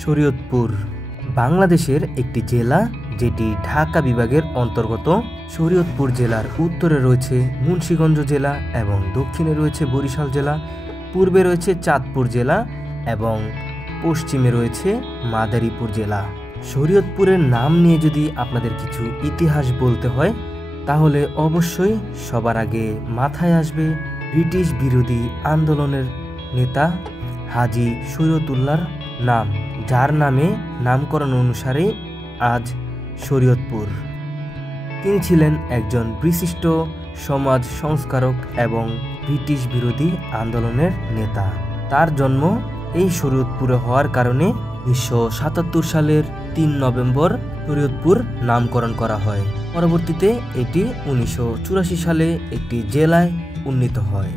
শরীয়তপুর বাংলাদেশের একটি জেলা যেটি ঢাকা বিভাগের অন্তর্গত। শরীয়তপুর জেলার উত্তরে রয়েছে মুন্সিগঞ্জ জেলা এবং দক্ষিণে রয়েছে বরিশাল জেলা, পূর্বে রয়েছে চাঁদপুর জেলা এবং পশ্চিমে রয়েছে মাদারীপুর জেলা। শরীয়তপুরের নাম নিয়ে যদি আপনাদের কিছু ইতিহাস বলতে হয় তাহলে অবশ্যই সবার আগে মাথায় আসবে ব্রিটিশ বিরোধী আন্দোলনের নেতা হাজী শরীয়তুল্লাহর নাম, যার নামে নামকরণ অনুসারে আজ শরীয়তপুর। তিনি ছিলেন একজন বিশিষ্ট সমাজ সংস্কারক এবং ব্রিটিশ বিরোধী আন্দোলনের নেতা। তার জন্ম এই শরীয়তপুরে হওয়ার কারণে 1977 সালের 3 নভেম্বর শরীয়তপুর নামকরণ করা হয়। পরবর্তীতে এটি 1984 সালে একটি জেলায় উন্নীত হয়।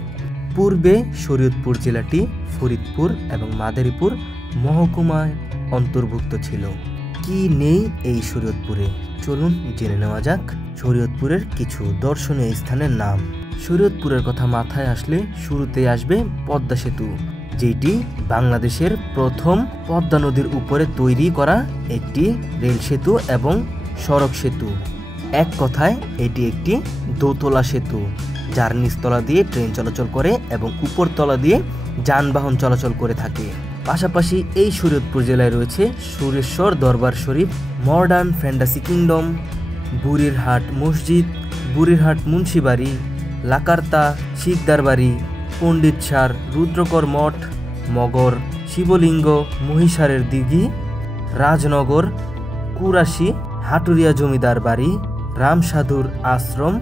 পূর্বে শরীয়তপুর জেলাটি ফরিদপুর এবং মাদারীপুর মহকুমায় অন্তর্ভুক্ত ছিল। কি নেই এই শরীয়তপুরে, চলুন জেনে নেওয়া যাক শরীয়তপুরের কিছু দর্শনীয় স্থানের নাম। শরীয়তপুরের কথা মাথায় আসলে শুরুতেই আসবে পদ্মা সেতু, যেটি বাংলাদেশের প্রথম পদ্মা নদীর উপরে তৈরি করা একটি রেল সেতু এবং সড়ক সেতু। এক কথায় এটি একটি দোতলা সেতু, যার নিচতলা দিয়ে ট্রেন চলাচল করে এবং উপরতলা দিয়ে যানবাহন চলাচল করে থাকে। পাশাপাশি এই শরীয়তপুর জেলায় রয়েছে সুরেশ্বর দরবার শরীফ, মডার্ন ফ্যান্টাসি কিংডম, বুড়িরহাট মসজিদ, বুড়িরহাট মুন্সিবাড়ি, লাকার্তা শিকদার বাড়ি, পণ্ডিতসার রুদ্রকর মঠ, মগর শিবলিঙ্গ, মহিষারের দিঘি, রাজনগর, কুরাশি, হাটুরিয়া জমিদার বাড়ি, রামসাধুর আশ্রম,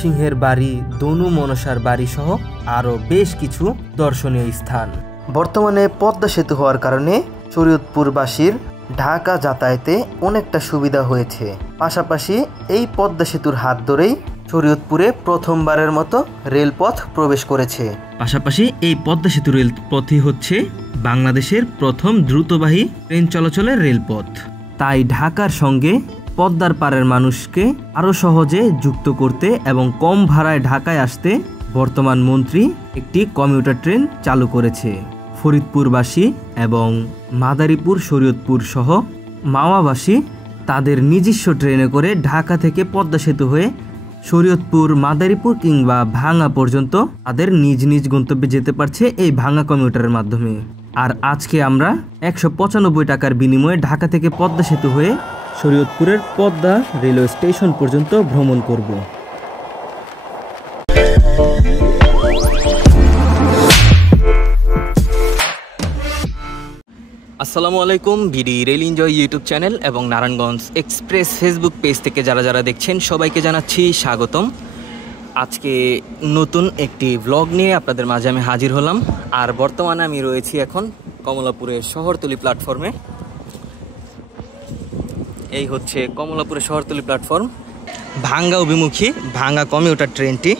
সিংহের বাড়ি, দনু মনসার বাড়ি সহ আরও বেশ কিছু দর্শনীয় স্থান। বর্তমানে পদ্মা সেতু হওয়ার কারণে শরীয়তপুরবাসীর ঢাকা যাতায়াতে অনেকটা সুবিধা হয়েছে। পাশাপাশি এই পদ্মা সেতুর হাত ধরেই শরীয়তপুরে প্রথমবারের মতো রেলপথ প্রবেশ করেছে। পাশাপাশি এই পদ্মা সেতু রেলপথই হচ্ছে বাংলাদেশের প্রথম দ্রুতবাহী ট্রেন চলাচলের রেলপথ। তাই ঢাকার সঙ্গে পদ্মার পাড়ের মানুষকে আরও সহজে যুক্ত করতে এবং কম ভাড়ায় ঢাকায় আসতে বর্তমান মন্ত্রী একটি কমিউটার ট্রেন চালু করেছে। ফরিদপুরবাসী এবং মাদারীপুর শরীয়তপুর সহ মাওয়াবাসী তাদের নিজস্ব ট্রেনে করে ঢাকা থেকে পদ্মা সেতু হয়ে শরীয়তপুর, মাদারীপুর কিংবা ভাঙ্গা পর্যন্ত তাদের নিজ নিজ গন্তব্যে যেতে পারছে এই ভাঙ্গা কমিউটারের মাধ্যমে। আর আজকে আমরা 195 টাকার বিনিময়ে ঢাকা থেকে পদ্মা সেতু হয়ে শরীয়তপুরের পদ্মা রেলওয়ে স্টেশন পর্যন্ত ভ্রমণ করব। আসসালামু আলাইকুম। BD rail enjoy YouTube channel এবং নারায়ণগঞ্জ এক্সপ্রেস ফেসবুক পেজ থেকে যারা দেখছেন সবাইকে জানাচ্ছি স্বাগতম। আজকে নতুন একটি ব্লগ নিয়ে আপনাদের মাঝে আমি হাজির হলাম। আর বর্তমানে আমি রয়েছি এখন কমলাপুরের শহরতলি প্ল্যাটফর্মে। এই হচ্ছে কমলাপুরের শহরতলি প্ল্যাটফর্ম। ভাঙ্গা অভিমুখী ভাঙ্গা কমিউটার ট্রেনটি।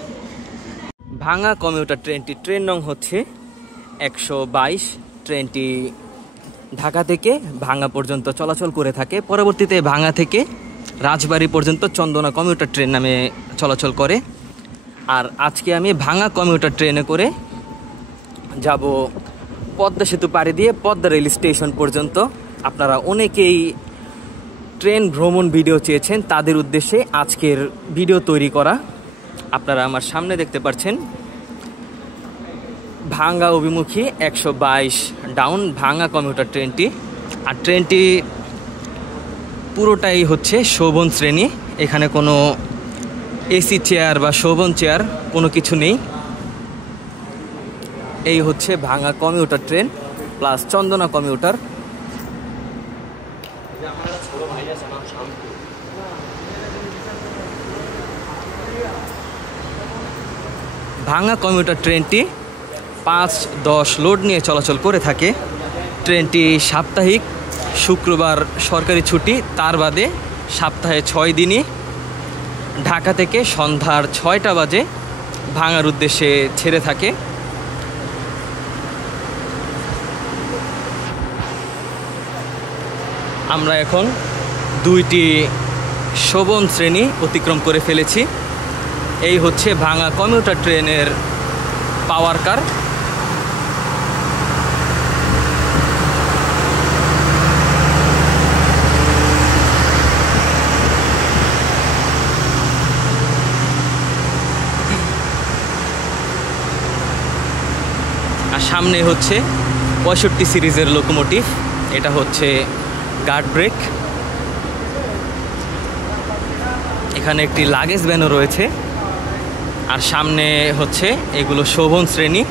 ভাঙ্গা কমিউটার ট্রেনটি ট্রেন নং হচ্ছে 122। ট্রেনটি ঢাকা থেকে ভাঙ্গা পর্যন্ত চলাচল করে থাকে। পরবর্তীতে ভাঙ্গা থেকে রাজবাড়ী পর্যন্ত চন্দনা কমিউটার ট্রেন নামে চলাচল করে। আর আজকে আমি ভাঙ্গা কমিউটার ট্রেনে করে যাব পদ্মা সেতু পাড়ি দিয়ে পদ্মা রেল স্টেশন পর্যন্ত। আপনারা অনেকেই ট্রেন ভ্রমণ ভিডিও চেয়েছেন, তাদের উদ্দেশ্যে আজকের ভিডিও তৈরি করা। আপনারা আমার সামনে দেখতে পাচ্ছেন ভাঙ্গা অভিমুখী 122 ডাউন ভাঙ্গা কমিউটার ট্রেনটি। আর ট্রেনটি পুরোটাই হচ্ছে শোভন শ্রেণী। এখানে কোনো এসি চেয়ার বা শোভন চেয়ার কোনো কিছু নেই। এই হচ্ছে ভাঙ্গা কমিউটার ট্রেন প্লাস চন্দনা কমিউটার। ভাঙ্গা কমিউটার ট্রেনটি 5-10 লোড নিয়ে চলাচল করে থাকে। ট্রেনটি সাপ্তাহিক শুক্রবার সরকারি ছুটি, তার বাদে সপ্তাহে 6 দিনই ঢাকা থেকে সন্ধ্যার 6টা বাজে ভাঙ্গার উদ্দেশ্যে ছেড়ে থাকে। আমরা এখন 2টি শোভন শ্রেণী অতিক্রম করে ফেলেছি। এই হচ্ছে ভাঙ্গা কমিউটার ট্রেনের পাওয়ার কার। সামনে হচ্ছে 65 সিরিজের লোকোমোটিভ, এটা হচ্ছে গার্ড ব্রেক। এখানে একটি লাগেজ ভ্যানও রয়েছে, আর সামনে হচ্ছে এগুলো শোভন শ্রেণী।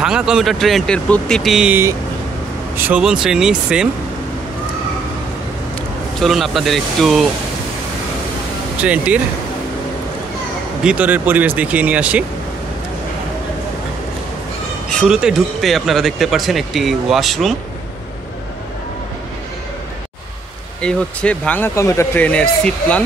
ভাঙা কমিউটার ট্রেনটির প্রতিটি শোভন শ্রেণী সেম। চলুন আপনাদের একটু ট্রেনটির ভিতরের পরিবেশ দেখিয়ে নিয়ে আসি। শুরুতে ঢুকতে আপনারা দেখতে পাচ্ছেন একটি ওয়াশরুম। এই হচ্ছে ভাঙা কমিউটার ট্রেনের সিট প্ল্যান।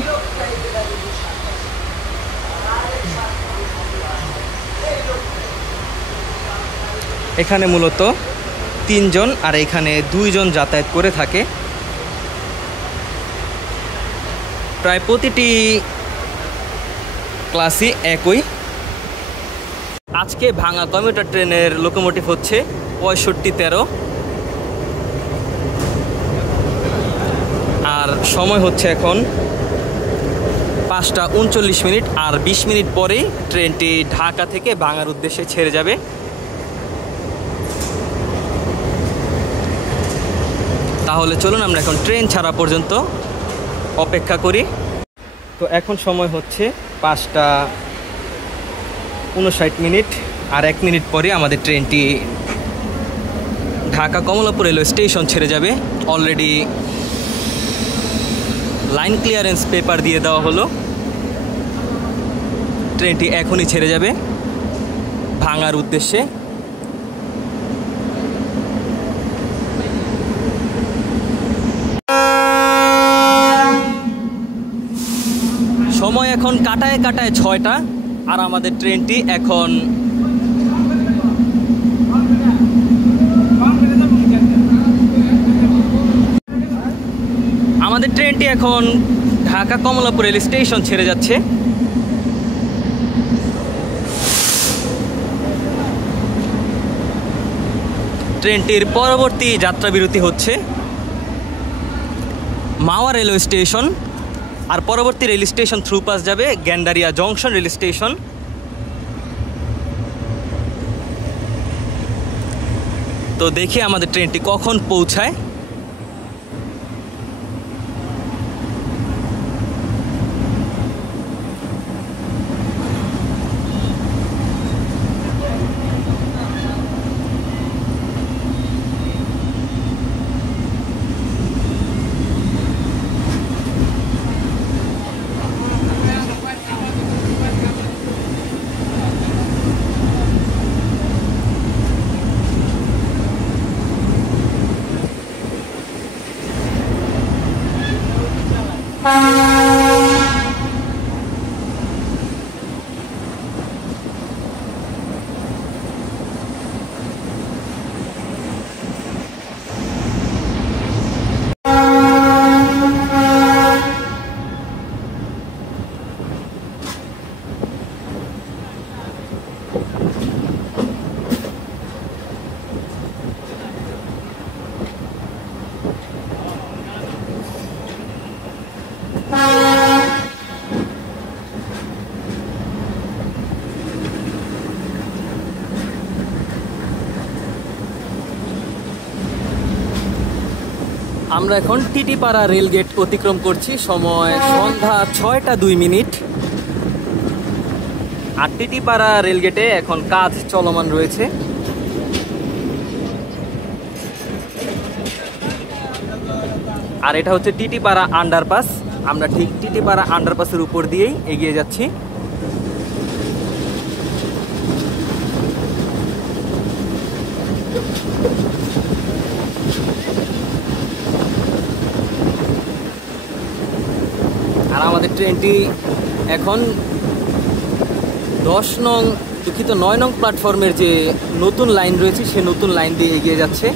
এখানে মূলত 3 জন আর এখানে 2 জন যাতায়াত করে থাকে। প্রায় প্রতিটি ক্লাসই একই। আজকে ভাঙা কমিউটার ট্রেনের লোকোমোটিভ হচ্ছে 6513, আর সময় হচ্ছে এখন 5টা 39 মিনিট, আর 20 মিনিট পরেই ট্রেনটি ঢাকা থেকে ভাঙার উদ্দেশ্যে ছেড়ে যাবে। তাহলে চলুন আমরা এখন ট্রেন ছাড়া পর্যন্ত অপেক্ষা করি। তো এখন সময় হচ্ছে 5টা 59 মিনিট, আর 1 মিনিট পরে আমাদের ট্রেনটি ঢাকা কমলাপুর রেলওয়ে স্টেশন ছেড়ে যাবে। অলরেডি লাইন ক্লিয়ারেন্স পেপার দিয়ে দেওয়া হলো। ট্রেনটি এখনই ছেড়ে যাবে ভাঙার উদ্দেশ্যে। সময় এখন কাটায় কাটায় 6টা, আর আমাদের ট্রেনটি এখন ঢাকা কমলাপুর রেল স্টেশন ছেড়ে যাচ্ছে। ট্রেনটির পরবর্তী যাত্রা বিরতি হচ্ছে মাওয়া রেলওয়ে স্টেশন, আর পরবর্তী রেল স্টেশন থ্রুপাস যাবে গ্যান্ডারিয়া জংশন রেল স্টেশন। তো দেখি আমাদের ট্রেনটি কখন পৌঁছায়। আমরা এখন টিটিপাড়া রেলগেট অতিক্রম করছি। সময় সন্ধ্যা 6টা 2 মিনিট, আর টিটিপাড়া রেলগেটে এখন কাজ চলমান রয়েছে। আর এটা হচ্ছে টিটিপাড়া আন্ডারপাস। আমরা ঠিক টিটিপাড়া আন্ডারপাসের উপর দিয়েই এগিয়ে যাচ্ছি। আর আমাদের ট্রেনটি এখন 9 নং প্ল্যাটফর্মের যে নতুন লাইন রয়েছে সে নতুন লাইন দিয়ে এগিয়ে যাচ্ছে।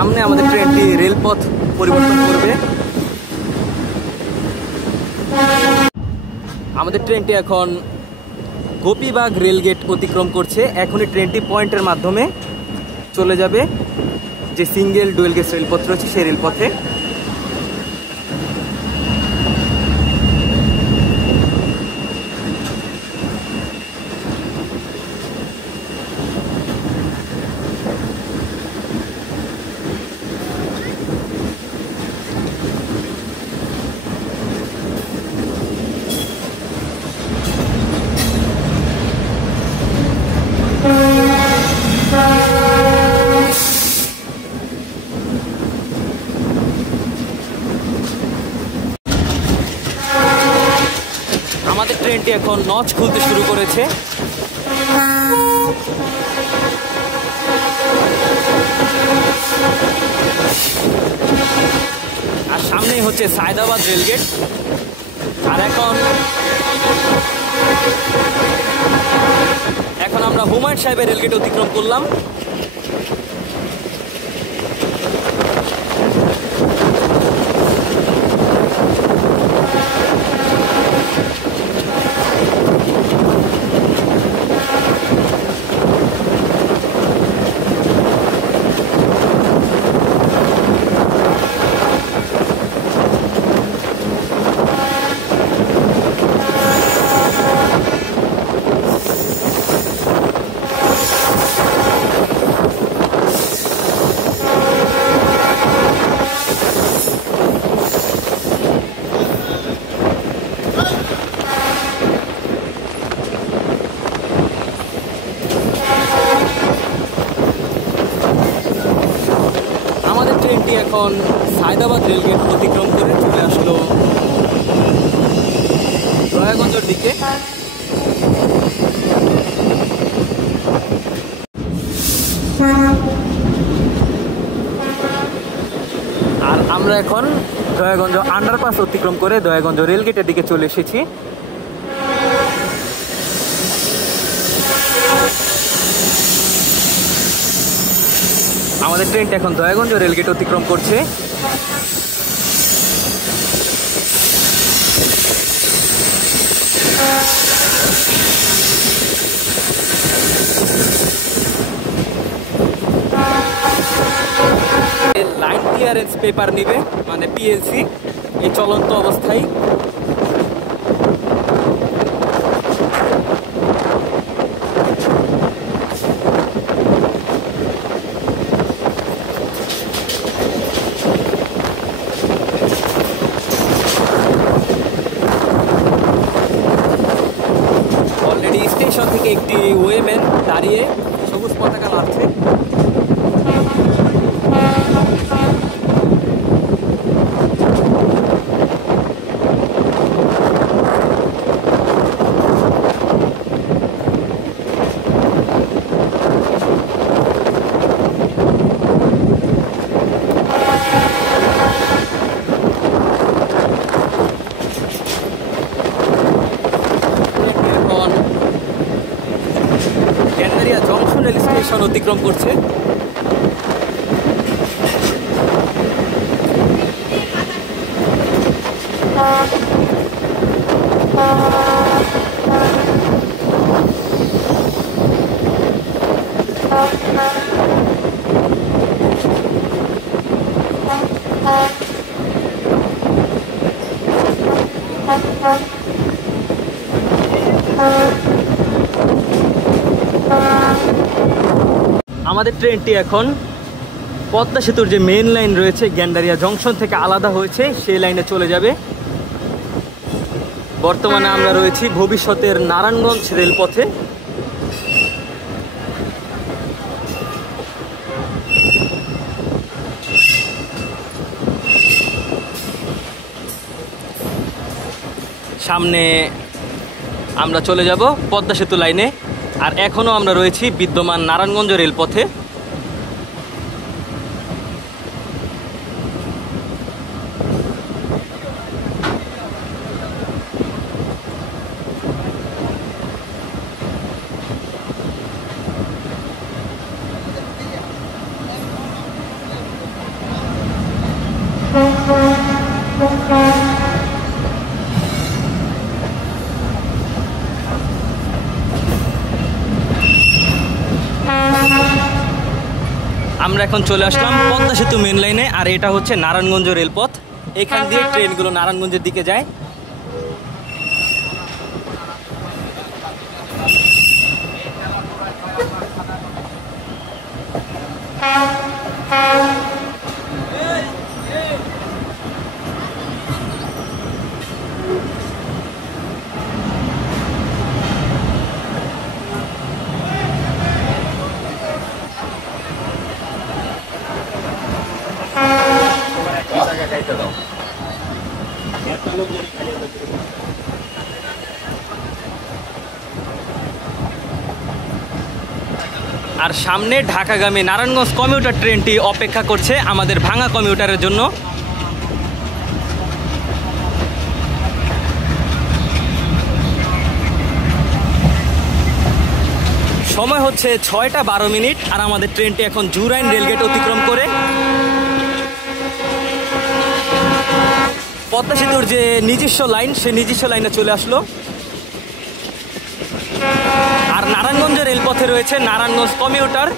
সামনে আমাদের ট্রেনটি রেলপথ পরিবর্তন করবে। আমাদের ট্রেনটি এখন গোপীবাগ রেলগেট অতিক্রম করছে। এখনই ট্রেনটি পয়েন্টের মাধ্যমে চলে যাবে যে সিঙ্গেল ডুয়েল গেজ রেলপথ রয়েছে সেই রেলপথে। আমাদের ট্রেনটি এখন নচ খুলতে শুরু করেছে। আর সামনেই হচ্ছে সায়দাবাদ রেলগেট। আর এখন আমরা হুমায়ুন সাহেবের রেলগেট অতিক্রম করলাম। ট্রেনটি এখন সায়দাবাদ রেলগেট অতিক্রম করে চলে আসলো দয়াগঞ্জের দিকে। আর আমরা এখন দয়াগঞ্জ আন্ডারপাস অতিক্রম করে দয়াগঞ্জ রেলগেটের দিকে চলে এসেছি। আমাদের ট্রেনটা এখন দয়াগঞ্জ রেলগেট অতিক্রম করছে। লাইন ক্লিয়ারেন্স পেপার নিবে, মানে পিএলসি, এই চলন্ত অবস্থায়। অলরেডি স্টেশন থেকে একটি ওয়েম্যান দাঁড়িয়ে সবুজ পতাকা লাগাচ্ছে। জংশন রেল স্টেশন অতিক্রম করছে। আমাদের ট্রেনটি এখন পদ্মা সেতুর যে মেন লাইন রয়েছে গ্যান্ডারিয়া জংশন থেকে আলাদা হয়েছে সেই লাইনে চলে যাবে। বর্তমানে আমরা রয়েছি ভবিষ্যতের নারায়ণগঞ্জ রেলপথে। সামনে আমরা চলে যাব পদ্মা সেতু লাইনে। আর এখনও আমরা রয়েছি বিদ্যমান নারায়ণগঞ্জ রেলপথে। আমরা এখন চলে আসলাম পদ্মা সেতু মেন লাইনে, আর এটা হচ্ছে নারায়ণগঞ্জ রেলপথ। এখান দিয়ে ট্রেনগুলো নারায়ণগঞ্জের দিকে যায়। আর সামনে ঢাকাগামী নারায়ণগঞ্জ কমিউটার ট্রেনটি অপেক্ষা করছে আমাদের ভাঙা কমিউটারের জন্য। সময় হচ্ছে 6টা 12 মিনিট, আর আমাদের ট্রেনটি এখন জুরাইন রেলগেট অতিক্রম করে পদ্মা সেতুর যে নিজস্ব লাইন, সেই নিজস্ব লাইনে চলে আসলো। আর নারায়ণগঞ্জ রেলপথে রয়েছে নারায়ণগঞ্জ কমিউটার।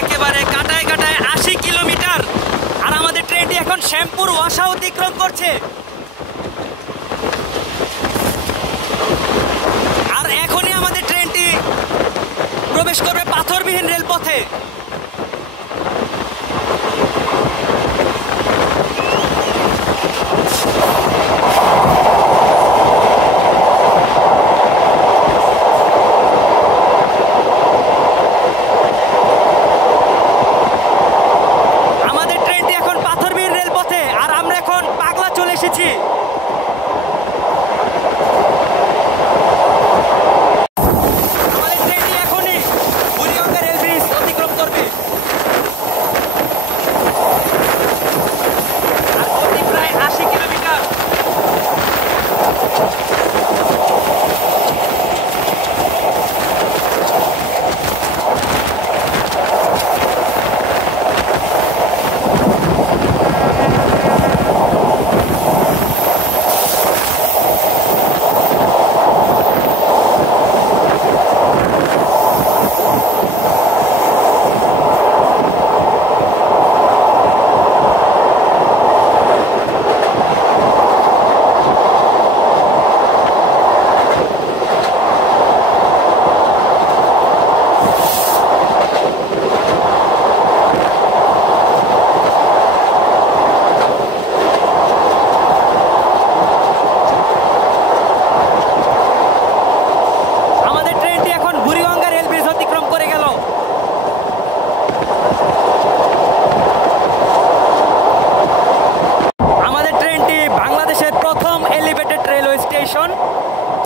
একেবারে কাটায় কাটায় 80 কিলোমিটার, আর আমাদের ট্রেনটি এখন শ্যামপুর ওয়াসা অতিক্রম করছে। আর এখনই আমাদের ট্রেনটি প্রবেশ করবে পাথরবিহীন রেলপথে।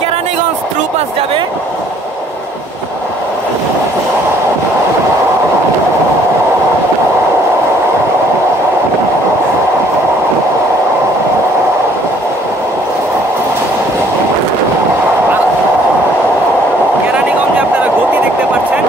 কেরানীগঞ্জ থ্রু পাস যাবে। কেরানীগঞ্জে আপনারা গতি দেখতে পাচ্ছেন।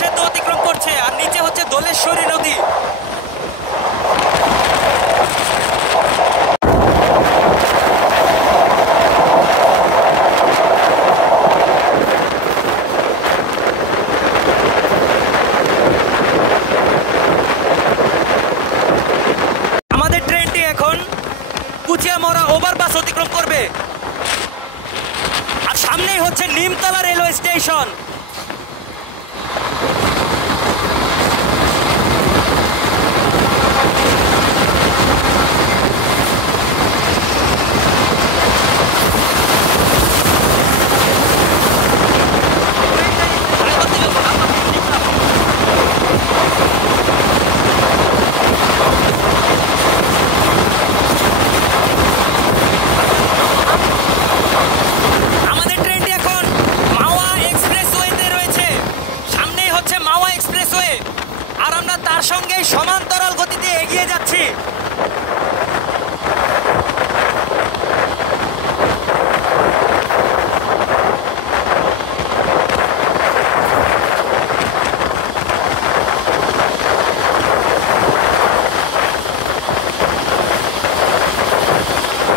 সেতু অতিক্রম করছে, আর নিচে হচ্ছে দোলেশ্বরী নদী। আমাদের ট্রেনটি এখন কুচিয়ামরা ওভারপাস অতিক্রম করবে, আর সামনেই হচ্ছে নিমতলা রেলওয়ে স্টেশন। আমাদের ট্রেনটি এখন মাওয়া এক্সপ্রেসওয়েতে রয়েছে, সামনেই হচ্ছে মাওয়া এক্সপ্রেসওয়ে, আর আমরা তার সঙ্গে সমান্তরাল গতিতে এগিয়ে যাচ্ছি।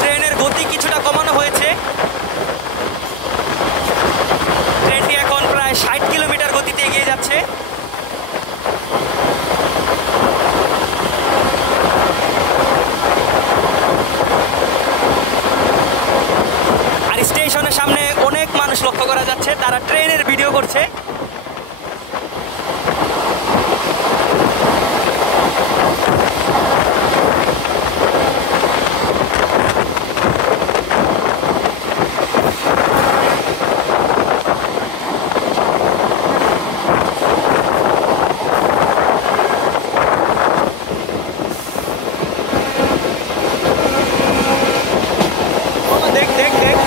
ট্রেনের গতি কিছুটা কমানো হয়েছে, ট্রেনটি এখন প্রায় 60 কিলোমিটার গতিতে এগিয়ে যাচ্ছে। আর স্টেশনের সামনে অনেক মানুষ লক্ষ্য করা যাচ্ছে, তারা ট্রেনের ভিডিও করছে। দেখ দেখ দেখ,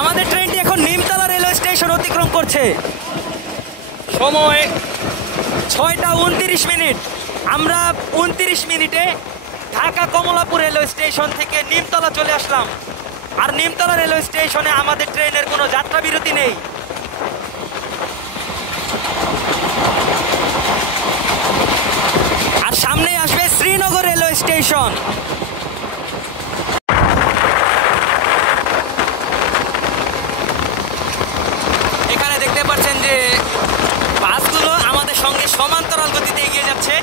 আমাদের ট্রেনটি এখন নিমতলা রেলওয়ে স্টেশন অতিক্রম করছে। সময় 6টা 29 মিনিট। আমরা 29 মিনিটে ঢাকা কমলাপুর রেলওয়ে স্টেশন থেকে নিমতলা চলে আসলাম, আর নিমতলা রেলওয়ে স্টেশনে আমাদের ট্রেনের কোনো যাত্রা বিরতি নেই। আর সামনে আসবে শ্রীনগর রেলওয়ে স্টেশন। এখানে দেখতে পাচ্ছেন যে বাসগুলো আমাদের সঙ্গে সমান্তরাল গতিতে এগিয়ে যাচ্ছে।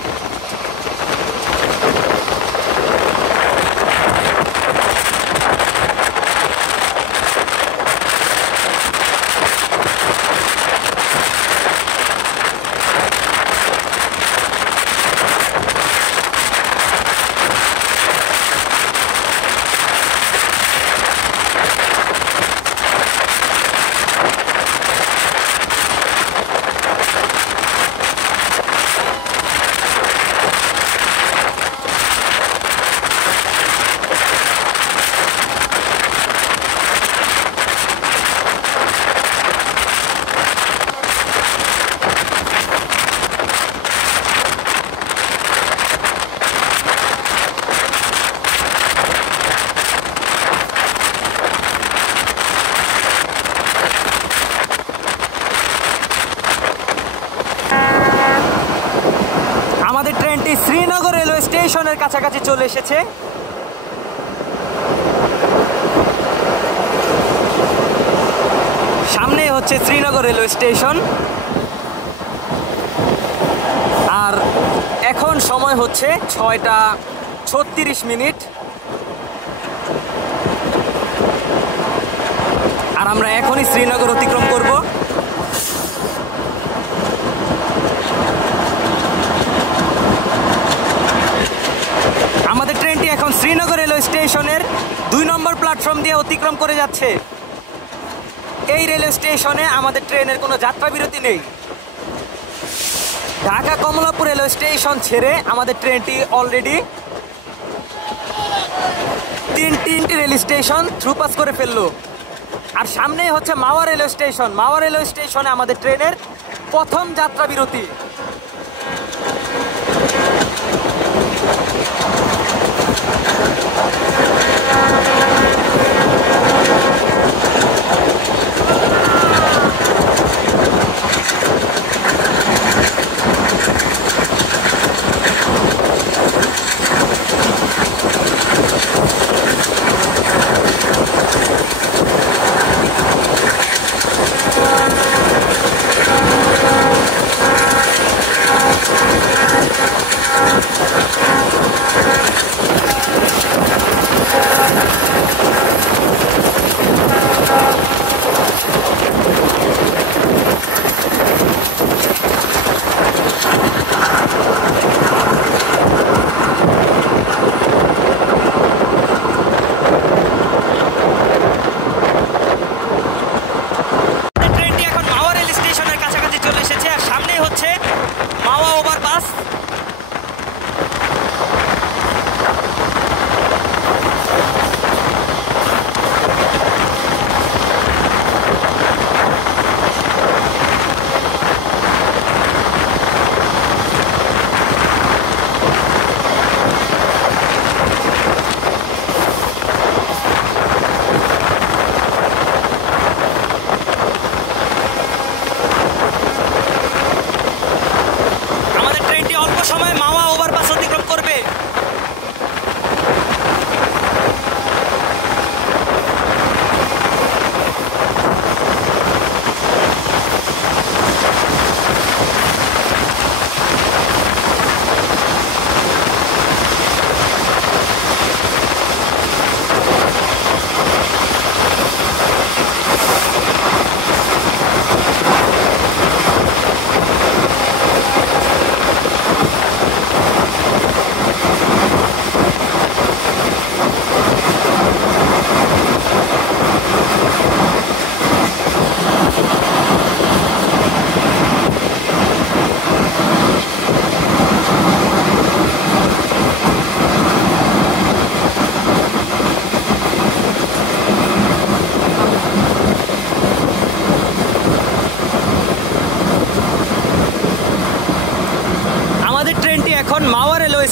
আমাদের ট্রেনটি শ্রীনগর রেলওয়ে স্টেশনের কাছাকাছি চলে এসেছে। সামনে হচ্ছে শ্রীনগর রেলওয়ে স্টেশন, আর এখন সময় হচ্ছে 6টা 36 মিনিট। আর আমরা এখনই শ্রীনগর অতিক্রম করব। আমাদের ট্রেনটি এখন শ্রীনগর রেলওয়ে স্টেশনের 2 নম্বর প্ল্যাটফর্ম দিয়ে অতিক্রম করে যাচ্ছে। এই রেলওয়ে স্টেশনে আমাদের ট্রেনের কোনো যাত্রা বিরতি নেই। ঢাকা কমলাপুর রেলওয়ে স্টেশন ছেড়ে আমাদের ট্রেনটি অলরেডি তিনটি রেল স্টেশন থ্রুপাস করে ফেললো। আর সামনেই হচ্ছে মাওয়া রেলওয়ে স্টেশন। মাওয়া রেলওয়ে স্টেশনে আমাদের ট্রেনের প্রথম যাত্রা বিরতি।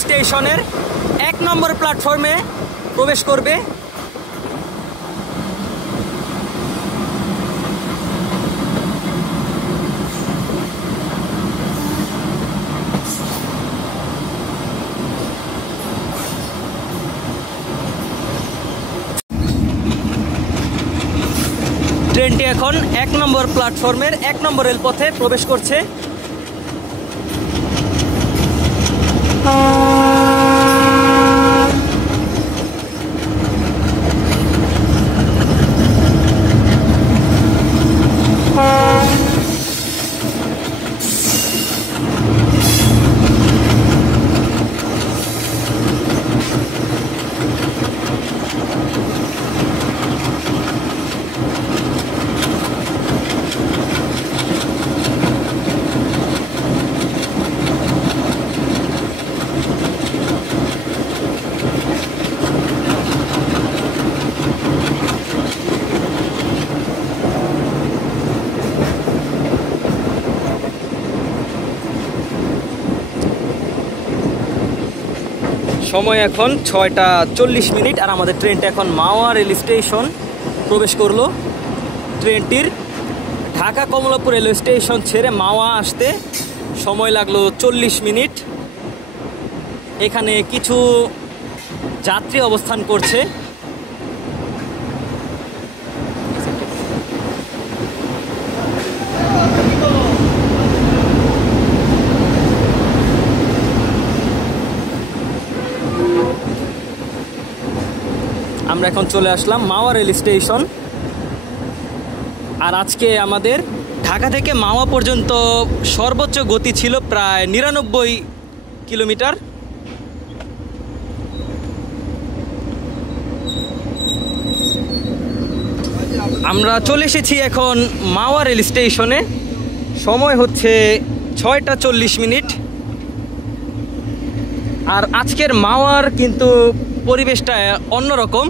স্টেশনের 1 নম্বর প্ল্যাটফর্মে প্রবেশ করবে। ট্রেনটি এখন 1 নম্বর প্ল্যাটফর্মের 1 নম্বর রেলপথে প্রবেশ করছে। সময় এখন 6:40 আর আমাদের ট্রেনটা এখন মাওয়া রেল স্টেশন প্রবেশ করলো। ট্রেনটির ঢাকা কমলাপুর রেলওয়ে স্টেশন ছেড়ে মাওয়া আসতে সময় লাগলো 40 মিনিট। এখানে কিছু যাত্রী অবস্থান করছে। আমরা এখন চলে আসলাম মাওয়া রেল স্টেশন। আর আজকে আমাদের ঢাকা থেকে মাওয়া পর্যন্ত সর্বোচ্চ গতি ছিল প্রায় 99 কিলোমিটার। আমরা চলে এসেছি এখন মাওয়া রেল স্টেশনে। সময় হচ্ছে 6:40। আর আজকের মাওয়ার কিন্তু পরিবেশটা অন্যরকম।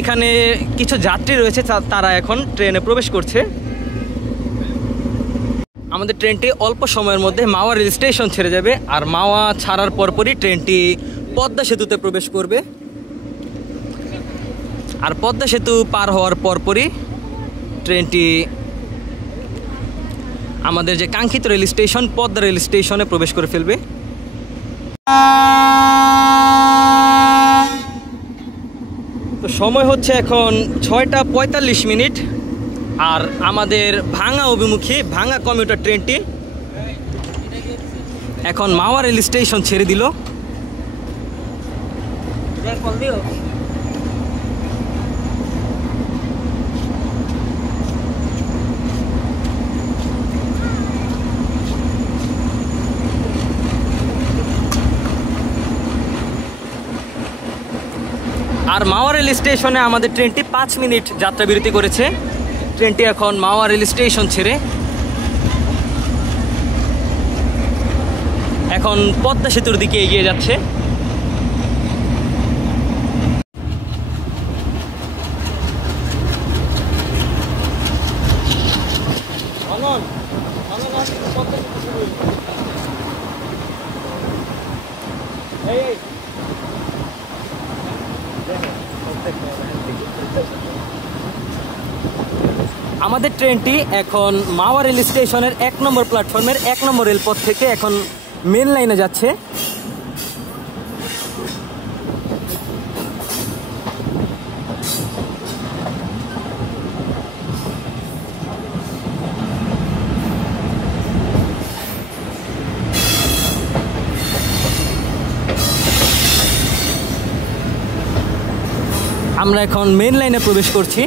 এখানে কিছু যাত্রী রয়েছে, তারা এখন ট্রেনে প্রবেশ করছে। আমাদের ট্রেনটি অল্প সময়ের মধ্যে মাওয়া রেল স্টেশন ছেড়ে যাবে। আর মাওয়া ছাড়ার পরপরই ট্রেনটি পদ্মা সেতুতে প্রবেশ করবে। আর পদ্মা সেতু পার হওয়ার পরপরই ট্রেনটি আমাদের যে কাঙ্ক্ষিত রেল স্টেশন পদ্মা রেল স্টেশনে প্রবেশ করে ফেলবে। তো সময় হচ্ছে এখন 6:45। আর আমাদের ভাঙা অভিমুখী ভাঙা কমিউটার ট্রেনটি এখন মাওয়া রেল স্টেশন ছেড়ে দিল। আর মাওয়া রেল স্টেশনে আমাদের ট্রেনটি 5 মিনিট যাত্রা বিরতি করেছে। ট্রেনটি এখন মাওয়া রেল স্টেশন ছেড়ে এখন পদ্মা সেতুর দিকে এগিয়ে যাচ্ছে। আমাদের ট্রেনটি এখন মাওয়া রেল স্টেশনের 1 নম্বর প্ল্যাটফর্মের 1 নম্বর রেলপথ থেকে এখন মেন লাইনে যাচ্ছে। আমরা এখন মেন লাইনে প্রবেশ করছি।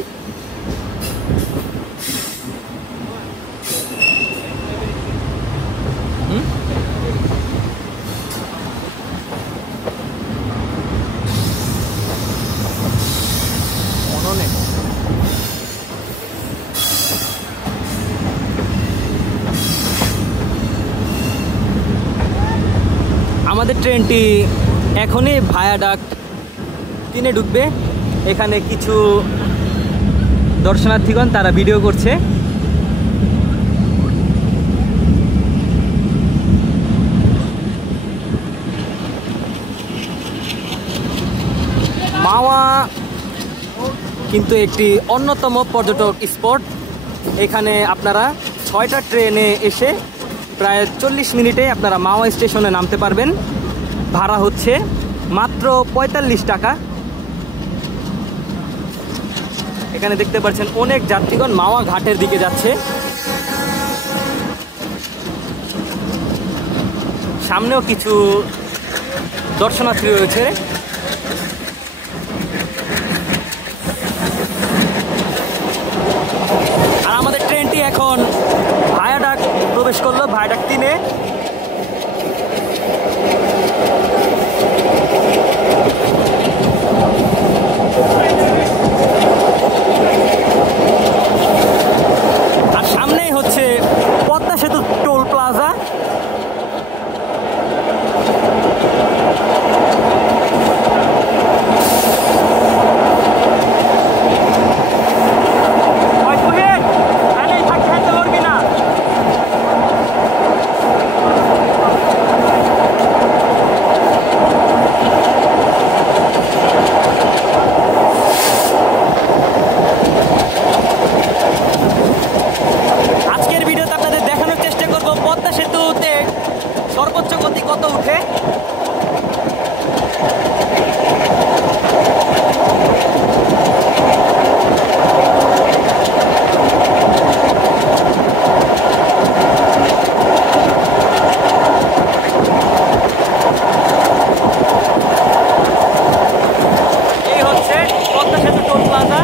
আমাদের ট্রেনটি এখনই ভায়াডাক্ট 3-এ ঢুকবে। এখানে কিছু দর্শনার্থীগণ তারা ভিডিও করছে। মাওয়া কিন্তু একটি অন্যতম পর্যটক স্পট। এখানে আপনারা 6টা ট্রেনে এসে প্রায় 40 মিনিটে আপনারা মাওয়া স্টেশনে নামতে পারবেন। ভাড়া হচ্ছে মাত্র 45 টাকা। এখানে দেখতে পাচ্ছেন অনেক যাত্রীগণ মাওয়া ঘাটের দিকে যাচ্ছে। সামনেও কিছু দর্শনার্থী রয়েছে। আর আমাদের ট্রেনটি এখন ভায়াডাক প্রবেশ করলো, ভায়াডাক 3-এ। আর সামনেই হচ্ছে পদ্মা সেতু টোল প্লাজা। আজকের ভিডিওতে আপনাদের দেখানোর চেষ্টা করব পদ্মা সেতুতে সর্বোচ্চ গতি কত উঠে। এই হচ্ছে পদ্মা সেতু টোল প্লাজা।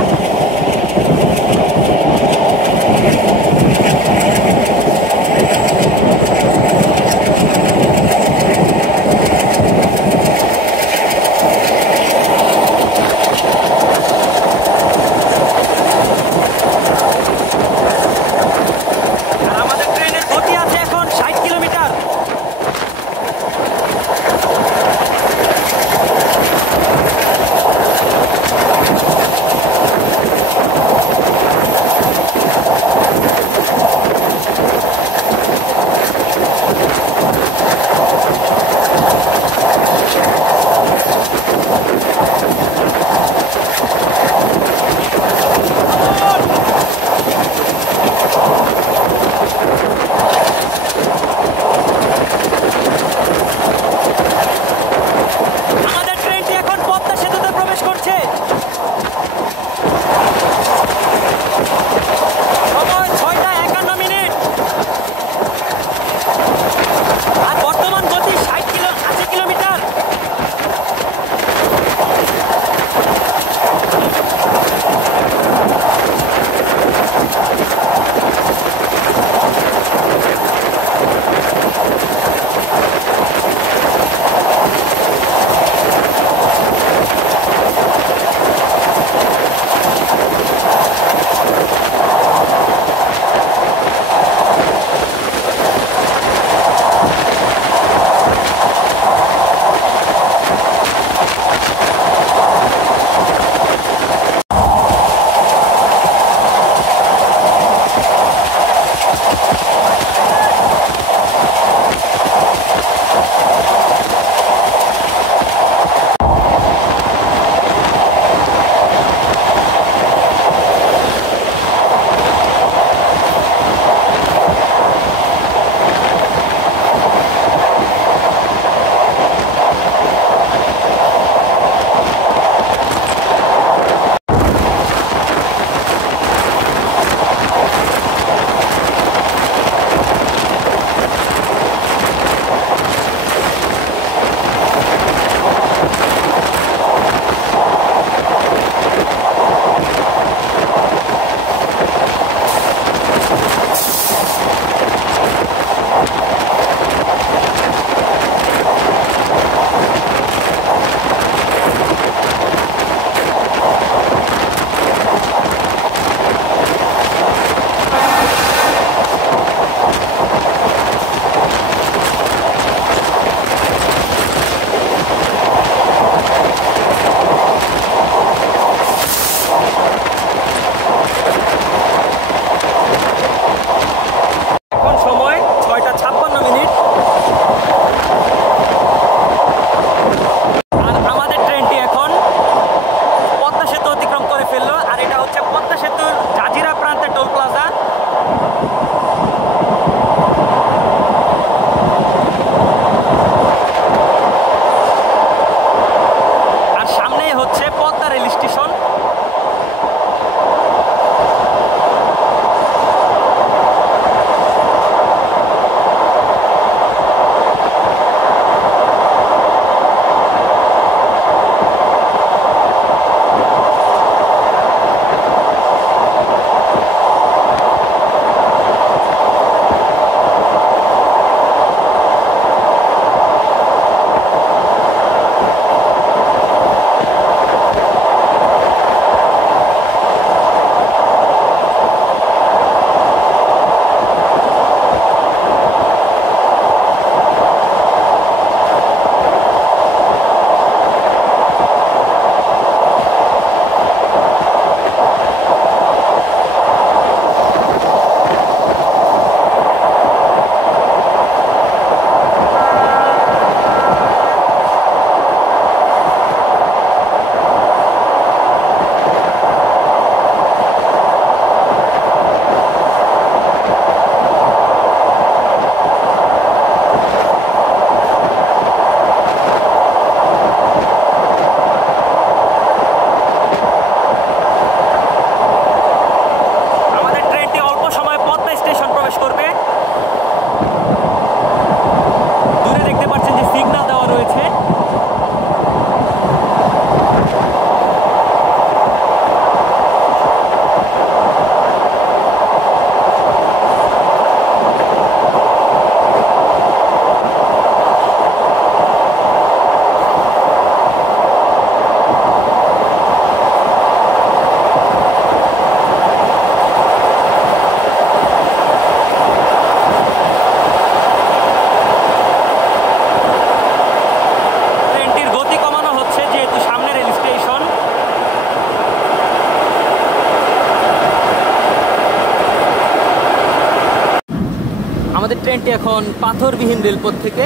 এখন পাথরবিহীন রেলপথ থেকে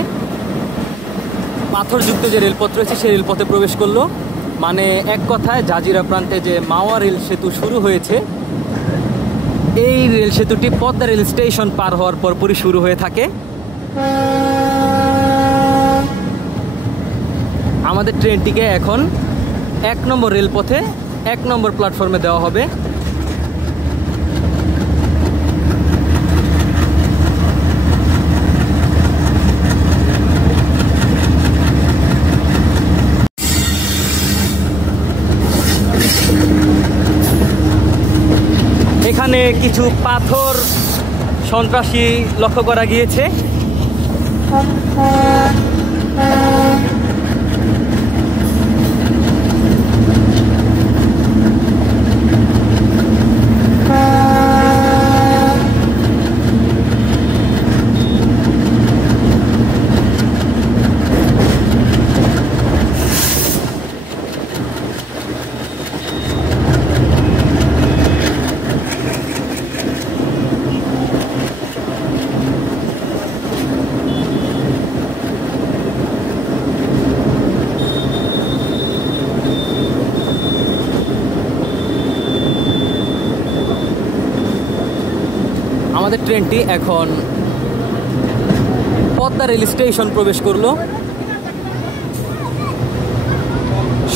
পাথরযুক্ত যে রেলপথ রয়েছে সেই রেলপথে প্রবেশ করলো। মানে এক কথায় জাজিরা প্রান্তে যে মাওয়া রেল সেতু শুরু হয়েছে, এই রেল সেতুটি পদ্মা রেল স্টেশন পার হওয়ার পরপরই শুরু হয়ে থাকে। আমাদের ট্রেনটিকে এখন 1 নম্বর রেলপথে 1 নম্বর প্ল্যাটফর্মে দেওয়া হবে। এখানে কিছু পাথর সন্ত্রাসী লক্ষ্য করা গিয়েছে। আমাদের ট্রেনটি এখন পদ্মা রেল স্টেশন প্রবেশ করলো।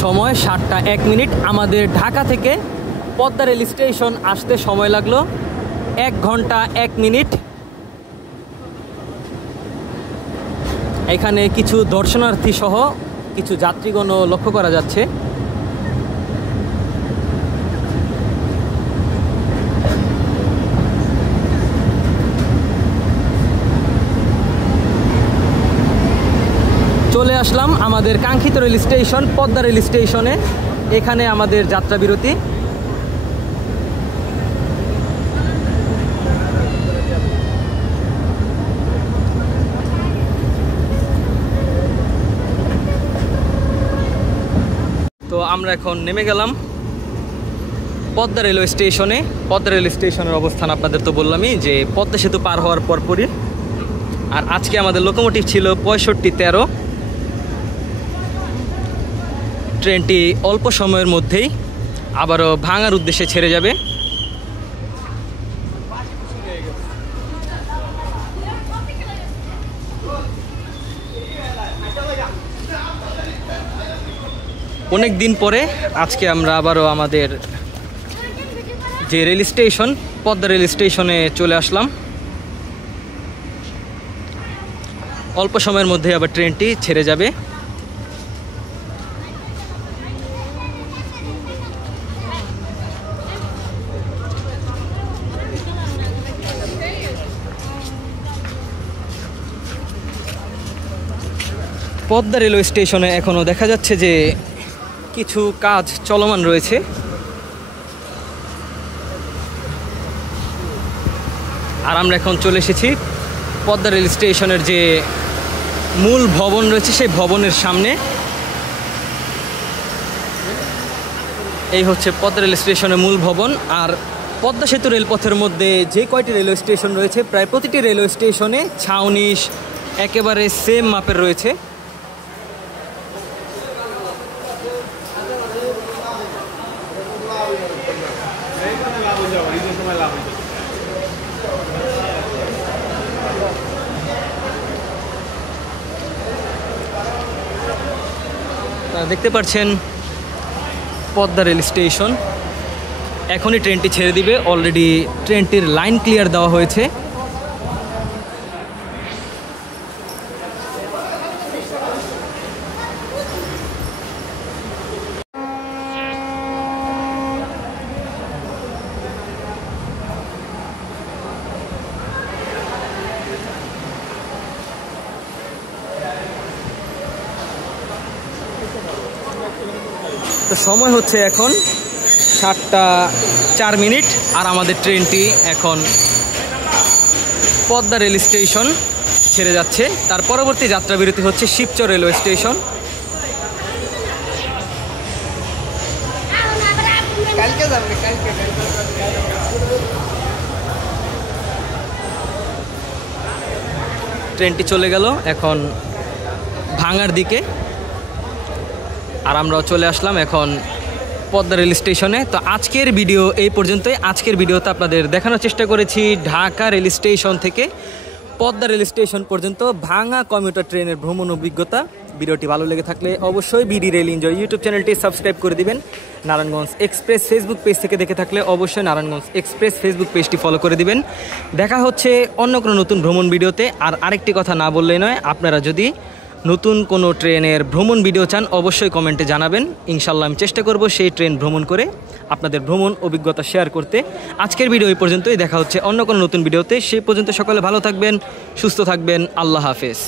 সময় 7টা 1 মিনিট। আমাদের ঢাকা থেকে পদ্মা রেল স্টেশন আসতে সময় লাগলো 1 ঘন্টা 1 মিনিট। এখানে কিছু দর্শনার্থী সহ কিছু যাত্রীগণও লক্ষ্য করা যাচ্ছে। চলে আসলাম আমাদের কাঙ্ক্ষিত রেল স্টেশন পদ্মা রেল স্টেশনে। এখানে আমাদের যাত্রা বিরতি। তো আমরা এখন নেমে গেলাম পদ্মা রেলওয়ে স্টেশনে। পদ্মা রেল স্টেশনের অবস্থান আপনাদের তো বললামই যে পদ্মা সেতু পার হওয়ার পরপরই। আর আজকে আমাদের লোকোমোটিভ ছিল 6513। ট্রেনটি অল্প সময়ের মধ্যেই আবারও ভাঙার উদ্দেশ্যে ছেড়ে যাবে। অনেক দিন পরে আজকে আমরা আবারও আমাদের যে রেল স্টেশন পদ্মা রেল স্টেশনে চলে আসলাম। অল্প সময়ের মধ্যে আবার ট্রেনটি ছেড়ে যাবে। পদ্মা রেলওয়ে স্টেশনে এখনও দেখা যাচ্ছে যে কিছু কাজ চলমান রয়েছে। আর আমরা এখন চলে এসেছি পদ্মা রেল স্টেশনের যে মূল ভবন রয়েছে সেই ভবনের সামনে। এই হচ্ছে পদ্মা রেল স্টেশনের মূল ভবন। আর পদ্মা সেতু রেলপথের মধ্যে যে কয়টি রেলওয়ে স্টেশন রয়েছে প্রায় প্রতিটি রেলওয়ে স্টেশনে ছাউনি একেবারে সেম মাপের রয়েছে। দেখতে পাচ্ছেন পদ্মা রেল স্টেশন। এখনই ট্রেনটি ছেড়ে দিবে। অলরেডি ট্রেনটির লাইন ক্লিয়ার দেওয়া হয়েছে। তো সময় হচ্ছে এখন 7টা 4 মিনিট। আর আমাদের ট্রেনটি এখন পদ্মা রেল স্টেশন ছেড়ে যাচ্ছে। তার পরবর্তী যাত্রা বিরতি হচ্ছে শিবচর রেলওয়ে স্টেশন। ট্রেনটি চলে গেল এখন ভাঙার দিকে, আর আমরাও চলে আসলাম এখন পদ্মা রেল স্টেশনে। তো আজকের ভিডিও এই পর্যন্তই। আজকের ভিডিওতে আপনাদের দেখানোর চেষ্টা করেছি ঢাকা রেল স্টেশন থেকে পদ্মা রেল স্টেশন পর্যন্ত ভাঙা কমিউটার ট্রেনের ভ্রমণ অভিজ্ঞতা। ভিডিওটি ভালো লেগে থাকলে অবশ্যই বিডি রেল এনজয় ইউটিউব চ্যানেলটি সাবস্ক্রাইব করে দিবেন। নারায়ণগঞ্জ এক্সপ্রেস ফেসবুক পেজ থেকে দেখে থাকলে অবশ্যই নারায়ণগঞ্জ এক্সপ্রেস ফেসবুক পেজটি ফলো করে দিবেন। দেখা হচ্ছে অন্য কোনো নতুন ভ্রমণ ভিডিওতে। আর আরেকটি কথা না বললেই নয়, আপনারা যদি নতুন কোনো ট্রেনের ভ্রমণ ভিডিও চান অবশ্যই কমেন্টে জানাবেন। ইনশাল্লাহ আমি চেষ্টা করব সেই ট্রেন ভ্রমণ করে আপনাদের ভ্রমণ অভিজ্ঞতা শেয়ার করতে। আজকের ভিডিও এই পর্যন্তই। দেখা হচ্ছে অন্য কোনো নতুন ভিডিওতে। সেই পর্যন্ত সকলে ভালো থাকবেন, সুস্থ থাকবেন। আল্লাহ হাফেজ।